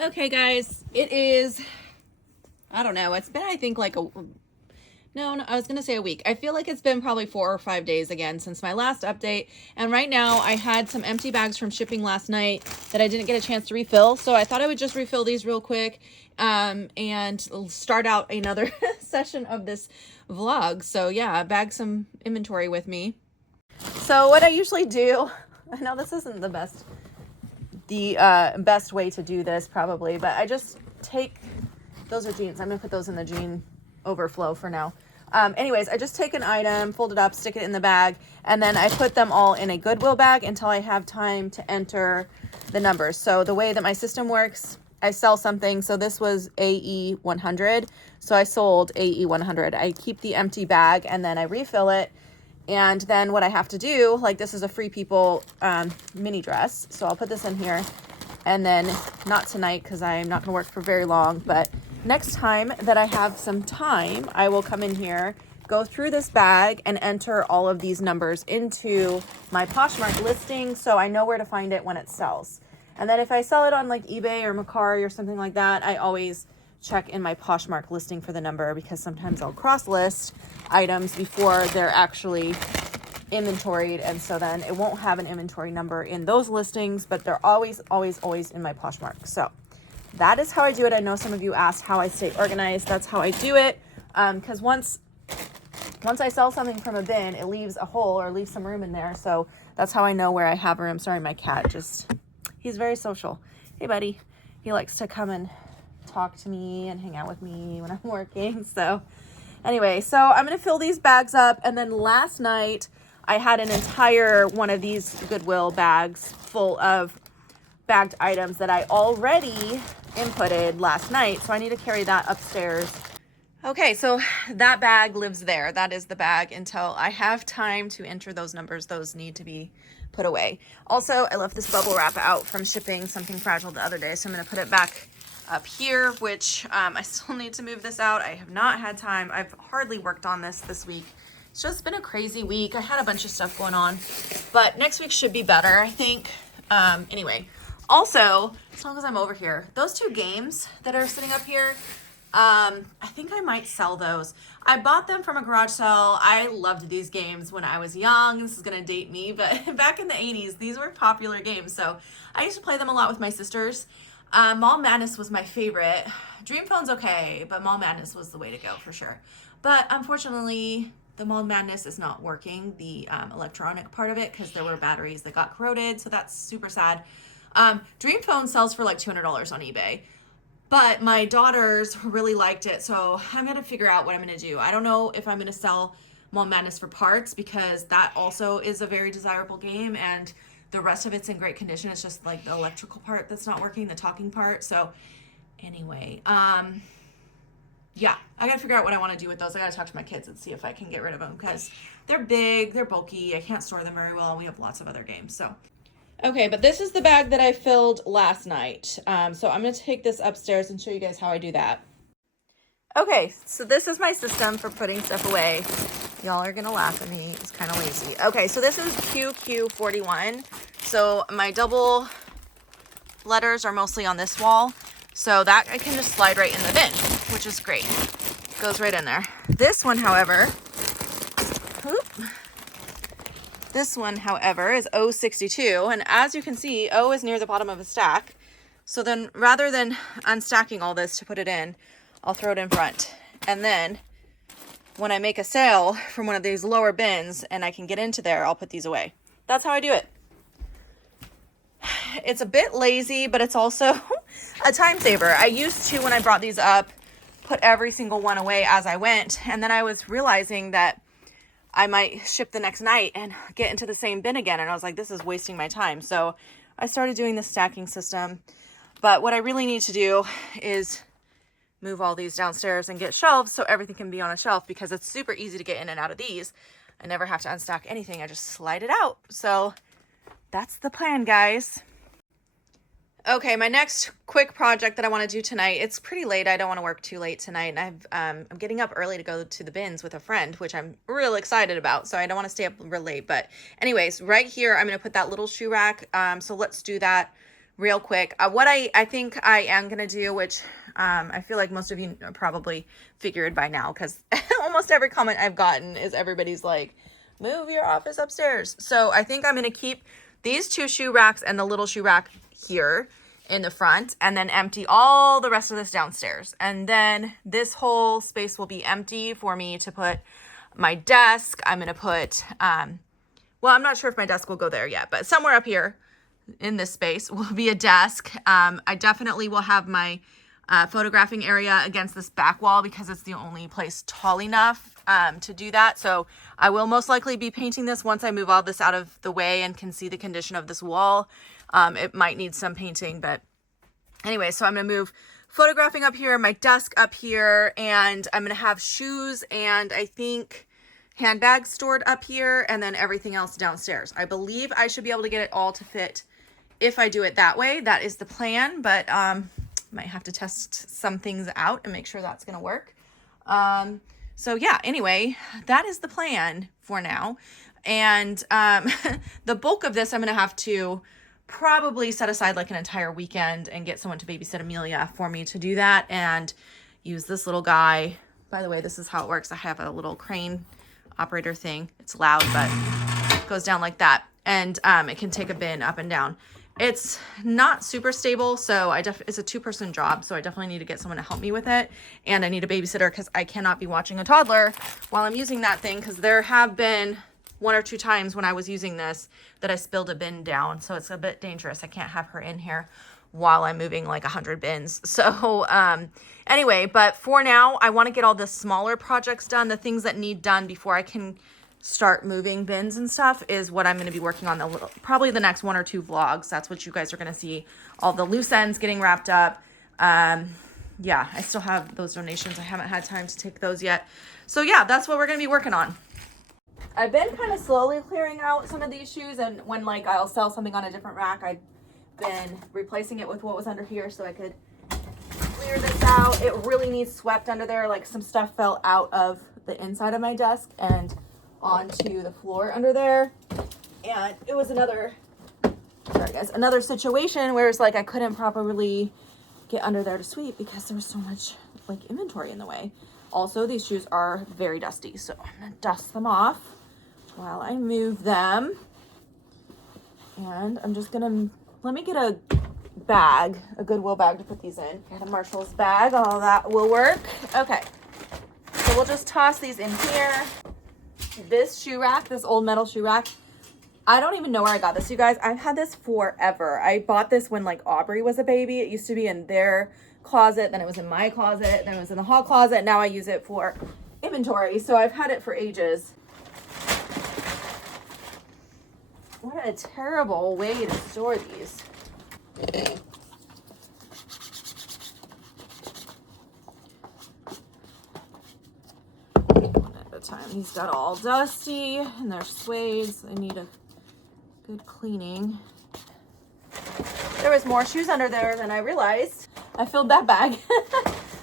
Okay, guys, it is, I don't know, it's been, I think, like no, I was going to say a week. I feel like it's been probably 4 or 5 days again since my last update. And right now I had some empty bags from shipping last night that I didn't get a chance to refill. So I thought I would just refill these real quick and start out another session of this vlog. So yeah, bag some inventory with me. So what I usually do, I know this isn't the best way to do this probably, but I just take, those are jeans. I'm gonna put those in the jean overflow for now. Anyways, I just take an item, fold it up, stick it in the bag, and then I put them all in a Goodwill bag until I have time to enter the numbers. So the way that my system works, I sell something. So this was AE 100. So I sold AE 100. I keep the empty bag and then I refill it. And then what I have to do, like this is a Free People mini dress. So I'll put this in here. And then not tonight because I'm not going to work for very long, but next time that I have some time, I will come in here, go through this bag and enter all of these numbers into my Poshmark listing so I know where to find it when it sells. And then if I sell it on like eBay or Mercari or something like that, I always check in my Poshmark listing for the number because sometimes I'll cross list items before they're actually inventoried, and so then it won't have an inventory number in those listings, but they're always in my Poshmark. So that is how I do it. I know some of you asked how I stay organized. That's how I do it, because once I sell something from a bin, it leaves a hole or leaves some room in there. So that's how I know where I have room. Sorry, my cat he's very social. Hey buddy, he likes to come and talk to me and hang out with me when I'm working. So anyway, so I'm gonna fill these bags up, and then last night I had an entire one of these Goodwill bags full of bagged items that I already inputted last night. So I need to carry that upstairs. Okay, so that bag lives there. That is the bag until I have time to enter those numbers. Those need to be put away. Also, I left this bubble wrap out from shipping something fragile the other day. So I'm gonna put it back up here, which I still need to move this out. I have not had time. I've hardly worked on this week. It's just been a crazy week. I had a bunch of stuff going on, but next week should be better, I think. Anyway, also, as long as I'm over here, those 2 games that are sitting up here, I think I might sell those. I bought them from a garage sale. I loved these games when I was young. This is gonna date me, but back in the 80s, these were popular games. So I used to play them a lot with my sisters. Mall Madness was my favorite. Dream Phone's okay, but Mall Madness was the way to go for sure. But unfortunately, the Mall Madness is not working, the electronic part of it, because there were batteries that got corroded, so that's super sad. Dream Phone sells for like $200 on eBay, but my daughters really liked it, so I'm going to figure out what I'm going to do. I don't know if I'm going to sell Mall Madness for parts, because that also is a very desirable game, and the rest of it's in great condition. It's just like the electrical part that's not working, the talking part. So anyway, yeah, I gotta figure out what I want to do with those. I gotta talk to my kids and see if I can get rid of them, because they're big, they're bulky, I can't store them very well. We have lots of other games. So okay, but this is the bag that I filled last night. So I'm gonna take this upstairs and show you guys how I do that. Okay, so this is my system for putting stuff away. Y'all are gonna laugh at me. It's kind of lazy. Okay, so this is QQ41. So my double letters are mostly on this wall, so that I can just slide right in the bin, which is great. Goes right in there. This one, however, is O62, and as you can see, O is near the bottom of a stack. So then rather than unstacking all this to put it in, I'll throw it in front. And then when I make a sale from one of these lower bins and I can get into there, I'll put these away. That's how I do it. It's a bit lazy, but it's also a time saver. I used to, when I brought these up, put every single one away as I went. And then I was realizing that I might ship the next night and get into the same bin again. And I was like, this is wasting my time. So I started doing the stacking system. But what I really need to do is move all these downstairs and get shelves so everything can be on a shelf, because it's super easy to get in and out of these. I never have to unstack anything. I just slide it out. So that's the plan, guys. Okay, my next quick project that I want to do tonight, it's pretty late. I don't want to work too late tonight. And I'm getting up early to go to the bins with a friend, which I'm real excited about. So I don't want to stay up real late. But anyways, right here, I'm going to put that little shoe rack. So let's do that real quick. What I think I am going to do, which I feel like most of you probably figured by now, because almost every comment I've gotten is everybody's like, move your office upstairs. So I think I'm going to keep these 2 shoe racks and the little shoe rack here in the front, and then empty all the rest of this downstairs. And then this whole space will be empty for me to put my desk. I'm going to put, well, I'm not sure if my desk will go there yet, but somewhere up here in this space will be a desk. I definitely will have my photographing area against this back wall because it's the only place tall enough to do that. So I will most likely be painting this once I move all this out of the way and can see the condition of this wall. It might need some painting, but anyway, so I'm going to move photographing up here, my desk up here, and I'm going to have shoes and I think handbags stored up here, and then everything else downstairs. I believe I should be able to get it all to fit if I do it that way. That is the plan, but might have to test some things out and make sure that's going to work. So yeah, anyway, that is the plan for now. And the bulk of this, I'm going to have to probably set aside like an entire weekend and get someone to babysit Amelia for me to do that, and use this little guy. By the way, this is how it works. I have a little crane operator thing. It's loud, but it goes down like that. And it can take a bin up and down. It's not super stable, so it's a 2-person job, so I definitely need to get someone to help me with it. And I need a babysitter because I cannot be watching a toddler while I'm using that thing, because there have been 1 or 2 times when I was using this that I spilled a bin down, so it's a bit dangerous. I can't have her in here while I'm moving like 100 bins. So anyway, but for now, I want to get all the smaller projects done. The things that need done before I can start moving bins and stuff is what I'm going to be working on probably the next 1 or 2 vlogs. That's what you guys are going to see. All the loose ends getting wrapped up. Yeah, I still have those donations. I haven't had time to take those yet. So yeah, that's what we're going to be working on. I've been kind of slowly clearing out some of these shoes, and when like I'll sell something on a different rack, I've been replacing it with what was under here so I could clear this out. It really needs swept under there. Like some stuff fell out of the inside of my desk and onto the floor under there, and it was another situation where it's like I couldn't properly get under there to sweep because there was so much like inventory in the way. Also, these shoes are very dusty, so I'm gonna dust them off while I move them. And I'm just gonna, let me get a bag, a Goodwill bag to put these in. Get a Marshall's bag, all that will work. Okay, so we'll just toss these in here. This shoe rack, this old metal shoe rack, I don't even know where I got this, you guys. I've had this forever. I bought this when like Aubrey was a baby. It used to be in their closet, then it was in my closet, then it was in the hall closet. Now I use it for inventory, so I've had it for ages. What a terrible way to store these. One at a time. These got all dusty and they're suedes. They need a good cleaning. There was more shoes under there than I realized. I filled that bag.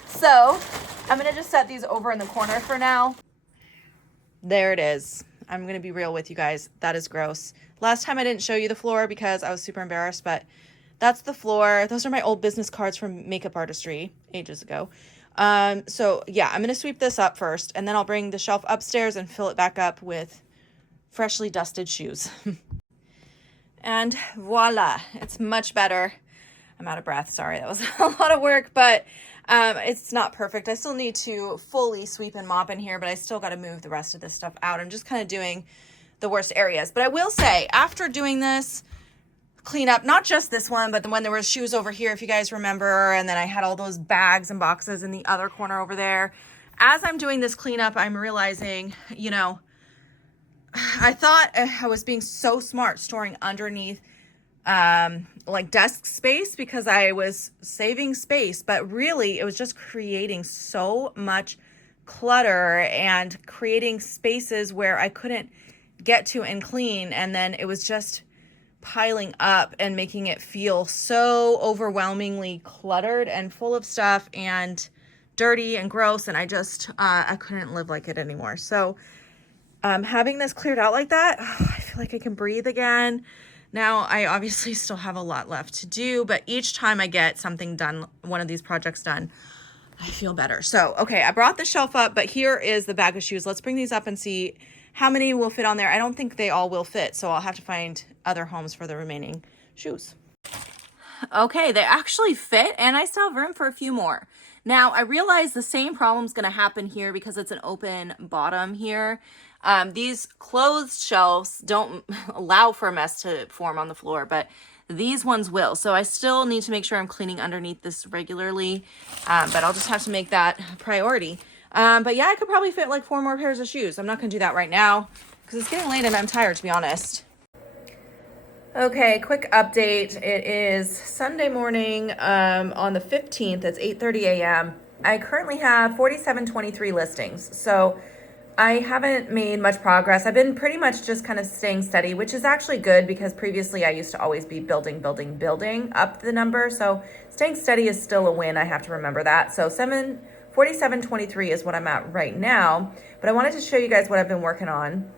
So I'm gonna just set these over in the corner for now. There it is. I'm gonna be real with you guys. That is gross. Last time I didn't show you the floor because I was super embarrassed, but that's the floor. Those are my old business cards from makeup artistry ages ago. So yeah, I'm gonna sweep this up first, and then I'll bring the shelf upstairs and fill it back up with freshly dusted shoes. And voila, it's much better. I'm out of breath. Sorry, that was a lot of work, but it's not perfect. I still need to fully sweep and mop in here, but I still got to move the rest of this stuff out. I'm just kind of doing the worst areas. But I will say, after doing this cleanup, not just this one, but when there were shoes over here, if you guys remember, and then I had all those bags and boxes in the other corner over there. As I'm doing this cleanup, I'm realizing, you know, I thought I was being so smart storing underneath like desk space because I was saving space, but really it was just creating so much clutter and creating spaces where I couldn't get to and clean, and then it was just piling up and making it feel so overwhelmingly cluttered and full of stuff and dirty and gross, and I just I couldn't live like it anymore. So having this cleared out like that, I feel like I can breathe again. Now I obviously still have a lot left to do, but each time I get something done, one of these projects done, I feel better. So, okay, I brought the shelf up, but here is the bag of shoes. Let's bring these up and see how many will fit on there. I don't think they all will fit, so I'll have to find other homes for the remaining shoes. Okay, they actually fit, and I still have room for a few more. Now, I realize the same problem is going to happen here because it's an open bottom here. These closed shelves don't allow for a mess to form on the floor, but these ones will. So I still need to make sure I'm cleaning underneath this regularly, but I'll just have to make that a priority. But yeah, I could probably fit like 4 more pairs of shoes. I'm not going to do that right now because it's getting late and I'm tired, to be honest. Okay, quick update. It is Sunday morning on the 15th. It's 8:30 a.m. I currently have 4723 listings. So I haven't made much progress. I've been pretty much just kind of staying steady, which is actually good because previously I used to always be building up the number. So staying steady is still a win. I have to remember that. So 4723 is what I'm at right now. But I wanted to show you guys what I've been working on.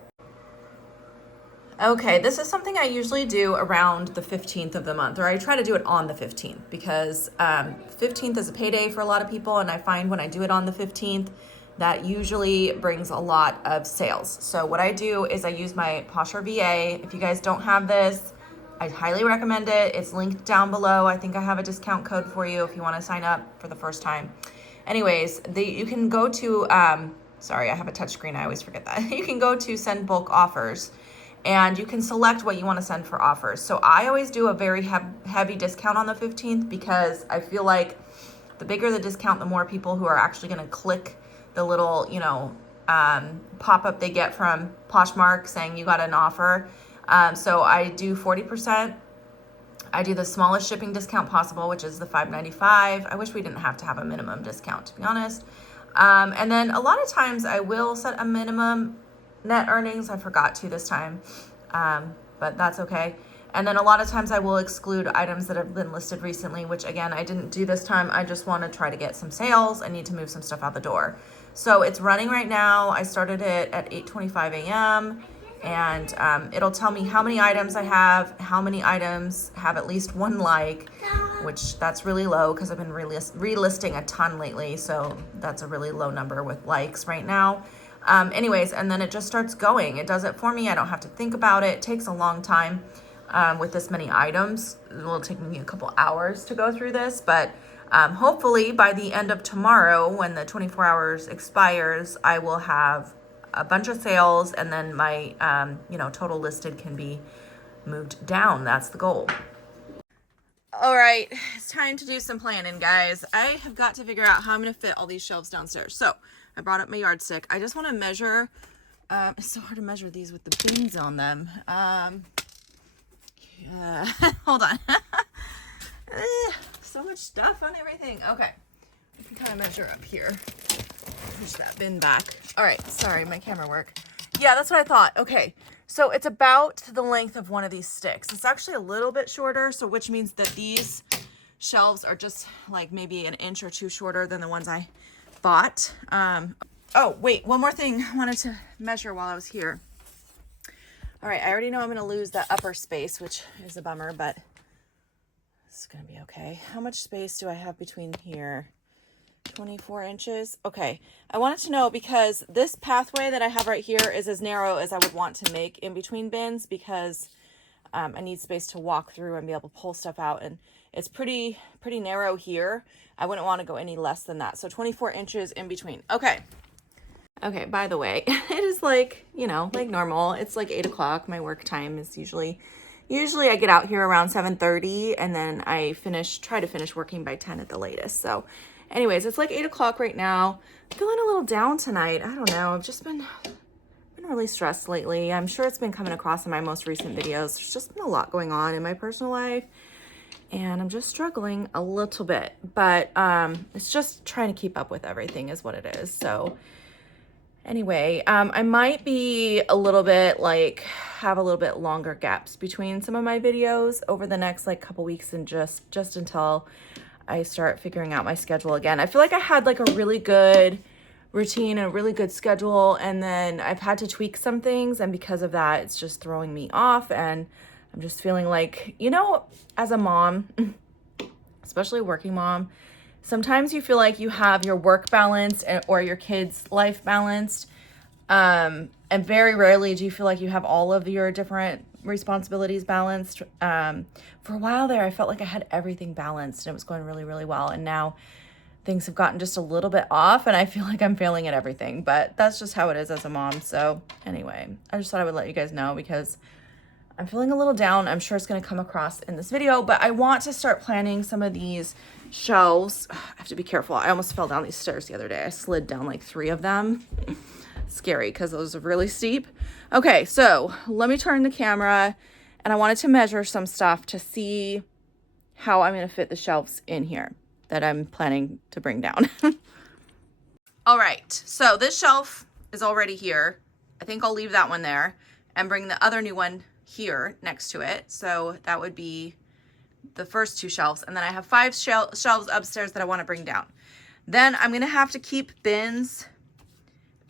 Okay, this is something I usually do around the 15th of the month, or I try to do it on the 15th because 15th is a payday for a lot of people, and I find when I do it on the 15th, that usually brings a lot of sales. So what I do is I use my Poshmark VA. If you guys don't have this, I highly recommend it. It's linked down below. I think I have a discount code for you if you want to sign up for the first time. Anyways, you can go to, sorry, I have a touch screen. I always forget that. You can go to send bulk offers, and you can select what you want to send for offers. So I always do a very heavy discount on the 15th because I feel like the bigger the discount, the more people who are actually going to click the little, pop-up they get from Poshmark saying you got an offer. So I do 40%. I do the smallest shipping discount possible, which is the $5.95. I wish we didn't have to have a minimum discount, to be honest. And then a lot of times I will set a minimum net earnings. I forgot to this time, but that's okay. And then a lot of times I will exclude items that have been listed recently, which again, I didn't do this time. I just want to try to get some sales. I need to move some stuff out the door. So it's running right now. I started it at 8:25 a.m. and it'll tell me how many items I have, how many items have at least one like, which that's really low because I've been relisting a ton lately. So that's a really low number with likes right now. Anyways, and then it just starts going. It does it for me. I don't have to think about it. It takes a long time with this many items. It will take me a couple hours to go through this, but hopefully by the end of tomorrow, when the 24 hours expires, I will have a bunch of sales, and then my total listed can be moved down. That's the goal. All right, it's time to do some planning, guys. I have got to figure out how I'm going to fit all these shelves downstairs. So I brought up my yardstick. I just want to measure. It's so hard to measure these with the bins on them. Hold on. So much stuff on everything. Okay, I can kind of measure up here. Push that bin back. All right, sorry, my camera work. Yeah, that's what I thought. Okay, so it's about the length of one of these sticks. It's actually a little bit shorter, so which means that these shelves are just like maybe an inch or two shorter than the ones I bought. Oh, wait, one more thing I wanted to measure while I was here. All right, I already know I'm going to lose the upper space, which is a bummer, but it's going to be okay. How much space do I have between here? 24 inches. Okay, I wanted to know because this pathway that I have right here is as narrow as I would want to make in between bins because I need space to walk through and be able to pull stuff out, and it's pretty narrow here. I wouldn't want to go any less than that. So 24 inches in between. Okay, by the way, it is like normal. It's like 8 o'clock. My work time is usually I get out here around 7:30, and then I try to finish working by 10 at the latest. So anyways, it's like 8 o'clock right now. I'm feeling a little down tonight. I don't know. I've just been really stressed lately. I'm sure it's been coming across in my most recent videos. There's just been a lot going on in my personal life, and I'm just struggling a little bit. But it's just trying to keep up with everything is what it is. So anyway, I might be a little bit have a little bit longer gaps between some of my videos over the next couple weeks, and just until I start figuring out my schedule again. I feel like I had a really good routine and a really good schedule, and then I've had to tweak some things, and because of that, it's just throwing me off, and I'm just feeling like, you know, as a mom, especially a working mom, sometimes you feel like you have your work balanced or your kids' life balanced. And very rarely do you feel like you have all of your different responsibilities balanced. For a while there, I felt like I had everything balanced and it was going really, really well. And now things have gotten just a little bit off and I feel like I'm failing at everything, but that's just how it is as a mom. So anyway, I just thought I would let you guys know because I'm feeling a little down. I'm sure it's going to come across in this video, but I want to start planning some of these shelves. I have to be careful. I almost fell down these stairs the other day. I slid down like 3 of them. Scary because those are really steep. Okay, so let me turn the camera and I wanted to measure some stuff to see how I'm going to fit the shelves in here that I'm planning to bring down. All right, so this shelf is already here. I think I'll leave that one there and bring the other new one here next to it. So that would be the first 2 shelves. And then I have 5 shelves upstairs that I want to bring down. Then I'm going to have to keep bins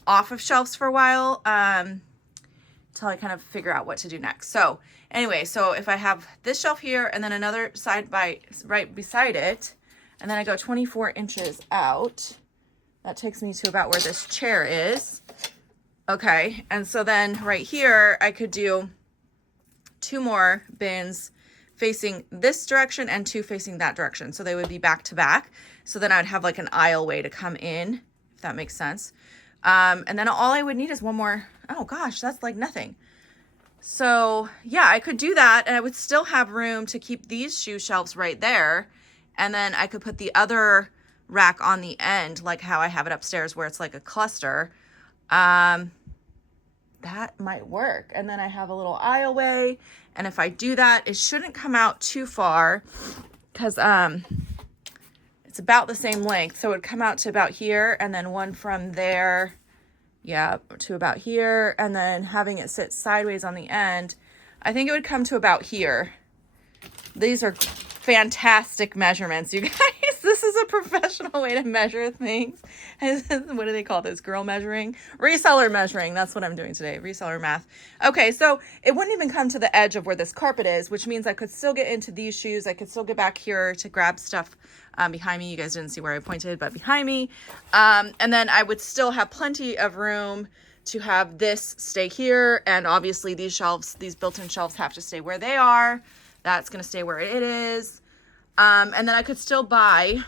off of shelves for a while until I kind of figure out what to do next. So anyway, so if I have this shelf here and then another right beside it, and then I go 24 inches out, that takes me to about where this chair is. Okay, and so then right here, I could do 2 more bins facing this direction and 2 facing that direction. So they would be back to back. So then I would have like an aisle way to come in, if that makes sense. And then all I would need is 1 more. Oh gosh, that's like nothing. So yeah, I could do that and I would still have room to keep these shoe shelves right there. And then I could put the other rack on the end, like how I have it upstairs where it's like a cluster. That might work. And then I have a little aisleway. And if I do that, it shouldn't come out too far because, it's about the same length. So it would come out to about here and then one from there, yeah, to about here. And then having it sit sideways on the end, I think it would come to about here. These are fantastic measurements, you guys. This is a professional way to measure things. What do they call this? Girl measuring? Reseller measuring. That's what I'm doing today. Reseller math. Okay, so it wouldn't even come to the edge of where this carpet is, which means I could still get into these shoes. I could still get back here to grab stuff behind me. You guys didn't see where I pointed, but behind me. And then I would still have plenty of room to have this stay here. And obviously these shelves, these built-in shelves have to stay where they are. That's going to stay where it is. And then I could still buy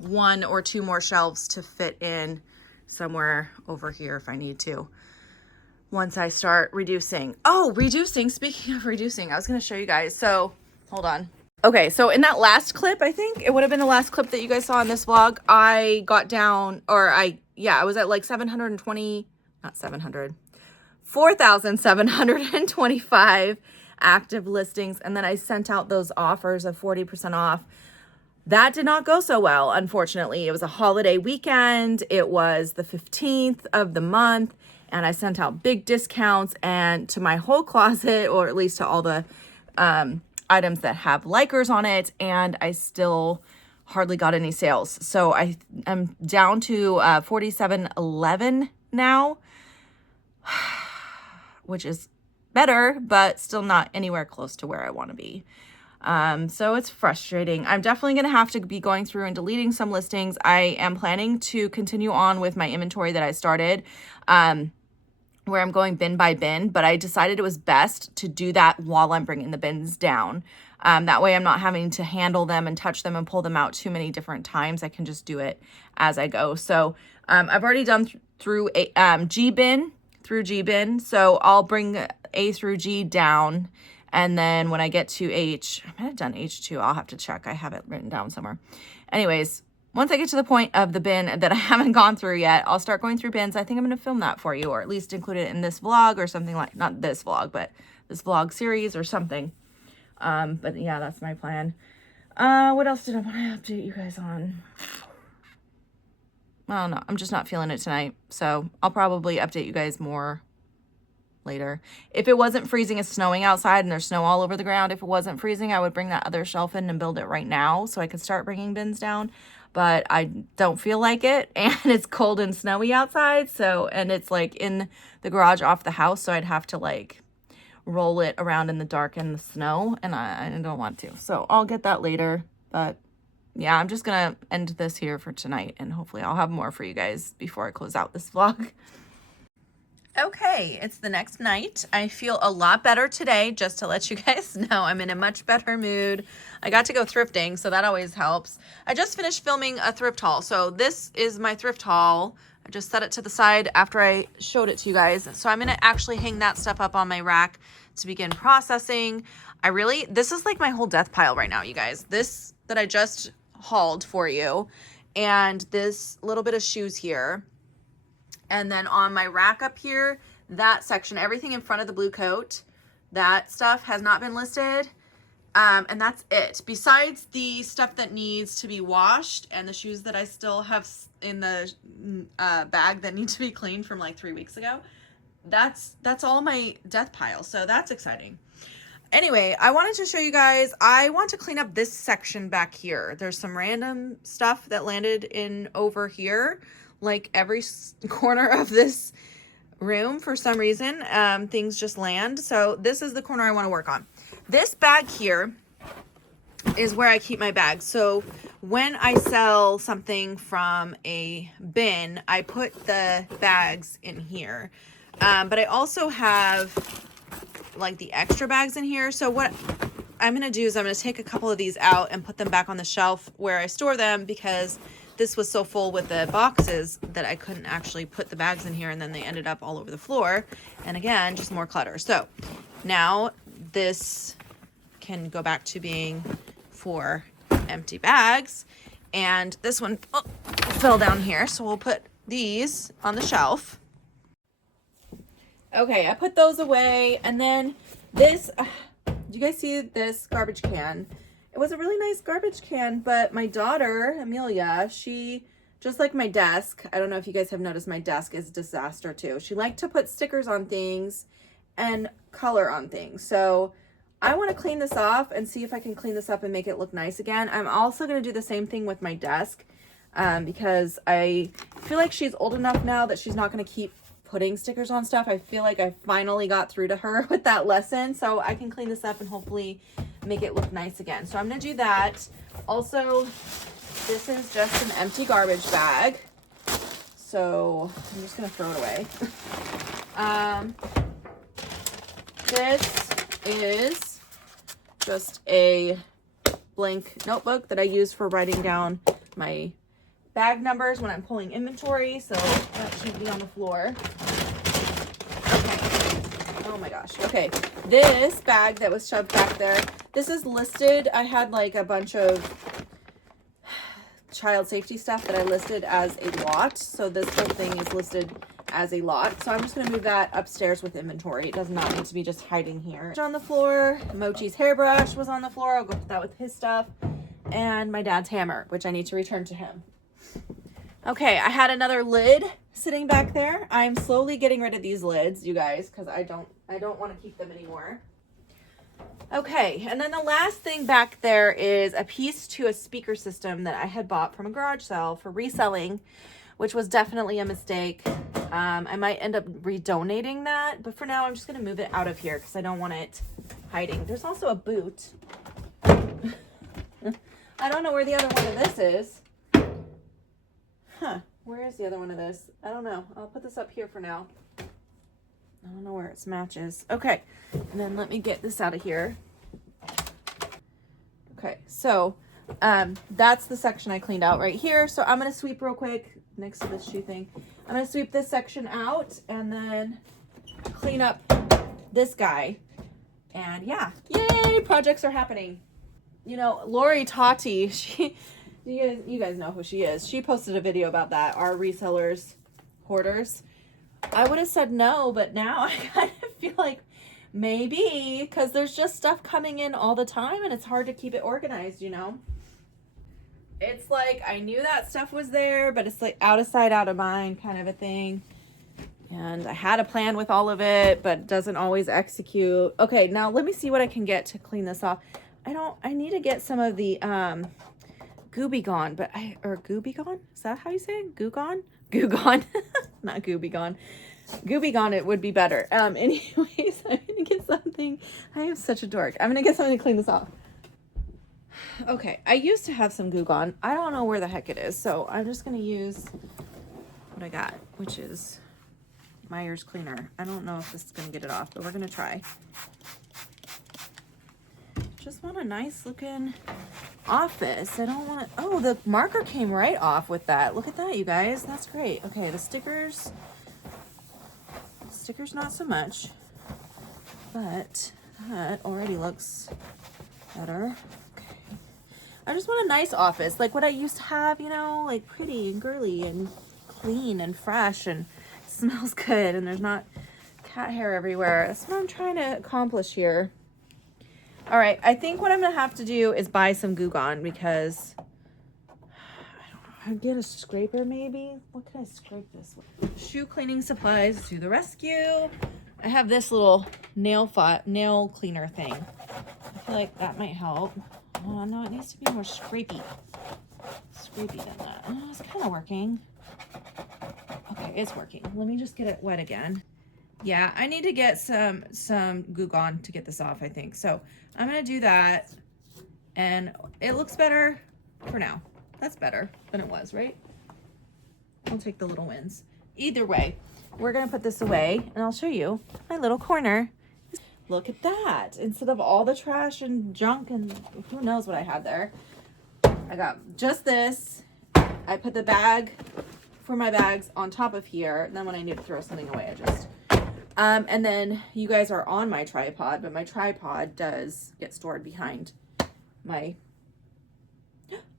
1 or 2 more shelves to fit in somewhere over here if I need to. Once I start reducing. Oh, reducing. Speaking of reducing, I was going to show you guys. So hold on. Okay, so in that last clip, I think it would have been the last clip that you guys saw in this vlog, I got down, or I was at like 720, not 700, 4,725 active listings. And then I sent out those offers of 40% off. That did not go so well, unfortunately. It was a holiday weekend. It was the 15th of the month. And I sent out big discounts and to my whole closet, or at least to all the items that have likers on it. And I still hardly got any sales. So I'm down to 4711 now, which is better, but still not anywhere close to where I want to be. So it's frustrating. I'm definitely going to have to be going through and deleting some listings. I am planning to continue on with my inventory that I started, where I'm going bin by bin, but I decided it was best to do that while I'm bringing the bins down. That way I'm not having to handle them and touch them and pull them out too many different times. I can just do it as I go. So I've already done through G bin, so I'll bring A through G down. And then when I get to H, I might have done H2. I'll have to check. I have it written down somewhere. Anyways, once I get to the point of the bin that I haven't gone through yet, I'll start going through bins. I think I'm going to film that for you, or at least include it in this vlog or something like, not this vlog, but this vlog series or something. But yeah, that's my plan. What else did I want to update you guys on? Well, no, I'm just not feeling it tonight. So I'll probably update you guys more later. If it wasn't freezing, it's snowing outside and there's snow all over the ground. If it wasn't freezing, I would bring that other shelf in and build it right now so I could start bringing bins down. But I don't feel like it, and it's cold and snowy outside. So, and it's like in the garage off the house. So I'd have to like roll it around in the dark and the snow, and I don't want to. So I'll get that later, but yeah, I'm just gonna end this here for tonight, and hopefully I'll have more for you guys before I close out this vlog. Okay, it's the next night. I feel a lot better today, just to let you guys know. I'm in a much better mood. I got to go thrifting, so that always helps. I just finished filming a thrift haul. So this is my thrift haul. I just set it to the side after I showed it to you guys. So I'm gonna actually hang that stuff up on my rack to begin processing. This is like my whole death pile right now, you guys. This that I just hauled for you, and this little bit of shoes here. And then on my rack up here, that section, everything in front of the blue coat, that stuff has not been listed. And that's it. Besides the stuff that needs to be washed and the shoes that I still have in the bag that need to be cleaned from like 3 weeks ago, that's all my death pile. So that's exciting. Anyway, I wanted to show you guys, I want to clean up this section back here. There's some random stuff that landed in over here. Like every corner of this room, for some reason, things just land. So this is the corner I want to work on. This bag here is where I keep my bags. So when I sell something from a bin, I put the bags in here. But I also have like the extra bags in here. So what I'm going to do is I'm going to take a couple of these out and put them back on the shelf where I store them, because this was so full with the boxes that I couldn't actually put the bags in here, and then they ended up all over the floor. And again, just more clutter. So now this can go back to being for empty bags. And this one fell down here, so we'll put these on the shelf. Okay, I put those away. And then this, do you guys see this garbage can? It was a really nice garbage can, but my daughter, Amelia, she, just like my desk, I don't know if you guys have noticed, my desk is a disaster too. She liked to put stickers on things and color on things. So I want to clean this off and see if I can clean this up and make it look nice again. I'm also going to do the same thing with my desk, because I feel like she's old enough now that she's not going to keep putting stickers on stuff. I feel like I finally got through to her with that lesson, so I can clean this up and hopefully make it look nice again. So I'm gonna do that. Also, this is just an empty garbage bag, so I'm just gonna throw it away. This is just a blank notebook that I use for writing down my bag numbers when I'm pulling inventory, so that should be on the floor. Okay. Oh my gosh. Okay, this bag that was shoved back there, this is listed. I had like a bunch of child safety stuff that I listed as a lot, so this whole thing is listed as a lot. So I'm just going to move that upstairs with inventory. It does not need to be just hiding here. On the floor, Mochi's hairbrush was on the floor. I'll go put that with his stuff. And my dad's hammer, which I need to return to him. Okay, I had another lid sitting back there. I'm slowly getting rid of these lids, you guys, because I don't want to keep them anymore. Okay, and then the last thing back there is a piece to a speaker system that I had bought from a garage sale for reselling, which was definitely a mistake. I might end up redonating that, but for now I'm just going to move it out of here because I don't want it hiding. There's also a boot. I don't know where the other one of this is. Huh, where is the other one of this? I don't know. I'll put this up here for now. I don't know where its matches. Okay, and then let me get this out of here. Okay, so that's the section I cleaned out right here. So I'm going to sweep real quick next to this shoe thing. I'm going to sweep this section out and then clean up this guy. And yeah, yay, projects are happening. You know, Lori Tati, you guys know who she is. She posted a video about that, our resellers, hoarders. I would have said no, but now I kind of feel like maybe, because there's just stuff coming in all the time and it's hard to keep it organized, you know? It's like I knew that stuff was there, but it's like out of sight, out of mind kind of a thing. And I had a plan with all of it, but it doesn't always execute. Okay, now let me see what I can get to clean this off. I need to get some of the Gooby Gone, or Gooby Gone? Is that how you say it? Goo Gone? Goo Gone. Not Gooby Gone. Gooby Gone, it would be better. Anyways, I'm gonna get something. I am such a dork. I'm gonna get something to clean this off. Okay, I used to have some Goo Gone. I don't know where the heck it is, so I'm just gonna use what I got, which is Meyer's cleaner. I don't know if this is gonna get it off, but we're gonna try. Just want a nice looking office. I don't want to, oh, the marker came right off with that. Look at that, you guys. That's great. Okay, the stickers not so much, but that already looks better. Okay. I just want a nice office, like what I used to have, you know, like pretty and girly and clean and fresh and smells good and there's not cat hair everywhere. That's what I'm trying to accomplish here. All right, I think what I'm gonna have to do is buy some Goo Gone because I don't know. I'd get a scraper maybe. What can I scrape this with? Shoe cleaning supplies to the rescue. I have this little nail cleaner thing. I feel like that might help. Oh no, it needs to be more scrapey than that. Oh, it's kind of working. Okay, it's working. Let me just get it wet again. Yeah, I need to get some Goo Gone to get this off, I think. So I'm gonna do that, and it looks better for now. That's better than it was, right? I'll take the little wins. Either way, we're gonna put this away, and I'll show you my little corner. Look at that. Instead of all the trash and junk and who knows what I have there, I got just this. I put the bag for my bags on top of here, and then when I need to throw something away, I just... and then you guys are on my tripod, but my tripod does get stored behind my,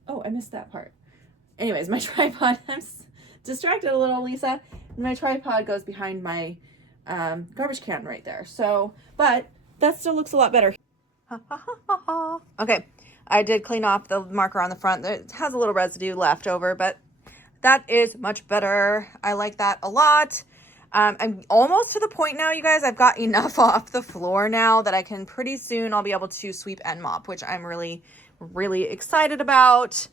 oh, I missed that part. Anyways, my tripod, I'm distracted a little, Lisa. My tripod goes behind my garbage can right there. So, but that still looks a lot better. Okay, I did clean off the marker on the front. It has a little residue left over, but that is much better. I like that a lot. I'm almost to the point now, you guys, I've got enough off the floor now that I can pretty soon, I'll be able to sweep and mop, which I'm really, really excited about.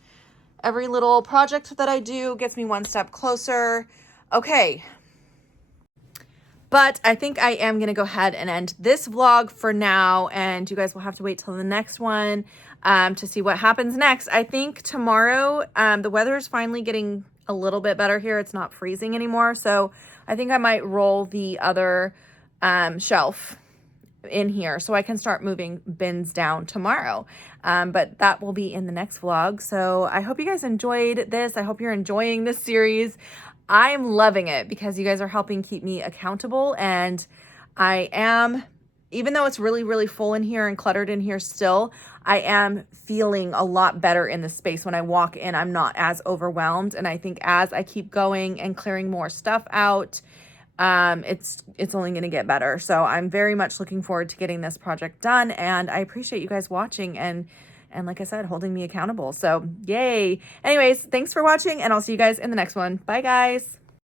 Every little project that I do gets me one step closer. Okay. But I think I am going to go ahead and end this vlog for now. And you guys will have to wait till the next one to see what happens next. I think tomorrow, the weather is finally getting a little bit better here. It's not freezing anymore. So I think I might roll the other shelf in here so I can start moving bins down tomorrow. But that will be in the next vlog. So I hope you guys enjoyed this. I hope you're enjoying this series. I'm loving it because you guys are helping keep me accountable, and I am, even though it's really, really full in here and cluttered in here still, I am feeling a lot better in the space. When I walk in, I'm not as overwhelmed. And I think as I keep going and clearing more stuff out, it's only going to get better. So I'm very much looking forward to getting this project done. And I appreciate you guys watching and like I said, holding me accountable. So yay. Anyways, thanks for watching, and I'll see you guys in the next one. Bye guys.